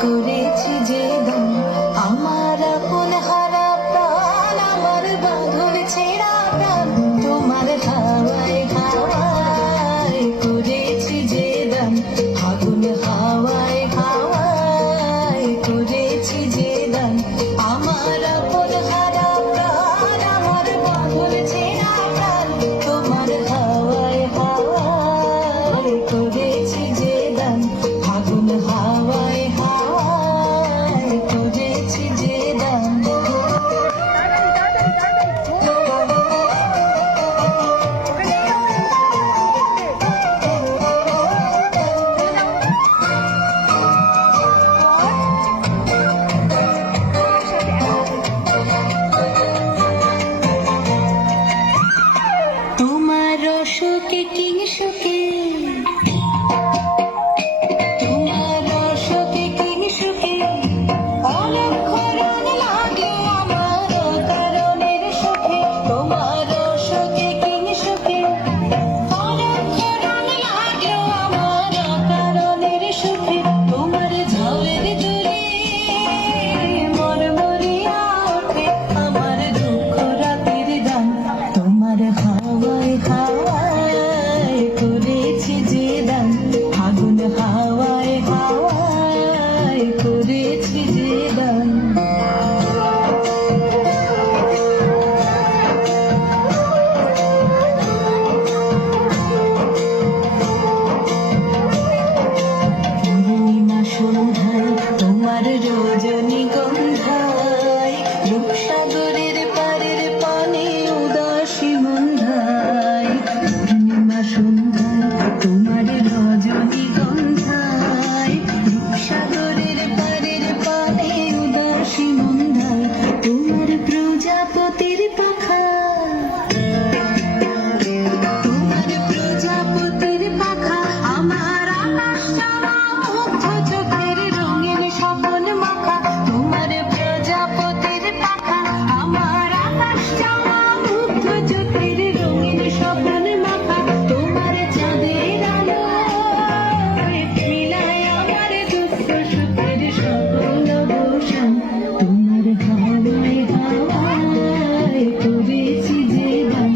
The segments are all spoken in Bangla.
করেছি যে দান আমার আপন হারা প্রাণ আমার বাঁধন ছেঁড়া প্রাণ তোমার হাওয়ায় হাওয়ায় করেছি যে দান আগুন হাওয়ায় হাওয়ায় করেছি যে দান আমার আপন হারা প্রাণ আমার বাঁধন ছেঁড়া প্রাণ তোমার হাওয়ায় হাওয়ায় করেছি যে দান আগুন হাওয়ায় হাওয়ায় করেছি যে দান তোমার রসকে কিং সুখে তোমার রসকে কিং সুখে অলক্ষরণ লাগলো আমার কারণের সুখে তোমার রসকে কিং সুখে অলক্ষরণ লাগলো আমার কারণের সুখে তোমার ঝালের দূরে মরমরিয়া ওঠে আমার দুঃখ রাতের গান তোমার হাওয়ায় হাওয়ায় করেছি যে দান আগুন হাওয়ায় হাওয়ায় করেছি যে দান পূর্ণিমা সন্ধ্যায় তোমার রজনীগন্ধায় রূপসাগরের পারের পানে উদাসী মন্ধায় পূর্ণিমা সন্ধ্যায় তোমার রজনীগন্ধায় রূপসাগরের পারের পানে উদাসী মন্ধায় তোমার প্রজাপতির পাখা তোমার প্রজাপতির পাখা আমার আকাশ চাওয়া মুগ্ধ চোখের রঙিন স্বপন মাখা তোমার প্রজাপতির পাখা আমার আকাশ চাওয়া মুগ্ধ চোখের রঙিন স্বপন মাখা তোমার চাঁদের আলো মিলায় আমার দুঃখ সুখের সকল অবসান তোমার হাওয়ায় হাওয়ায় করেছি যে দান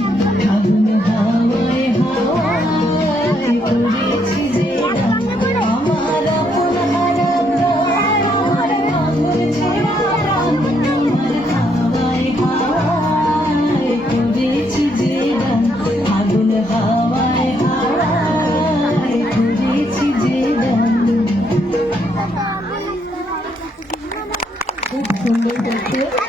আগুন হাওয়ায় হাওয়ায় করেছি যে দান আমার আপন হারা প্রাণ আমার বাঁধন ছেঁড়া প্রাণ তোমার হাওয়ায় হাওয়ায় করেছি যে দান আগুন হাওয়ায় হাওয়ায় করেছি যে দান খুব সুন্দর দেখতে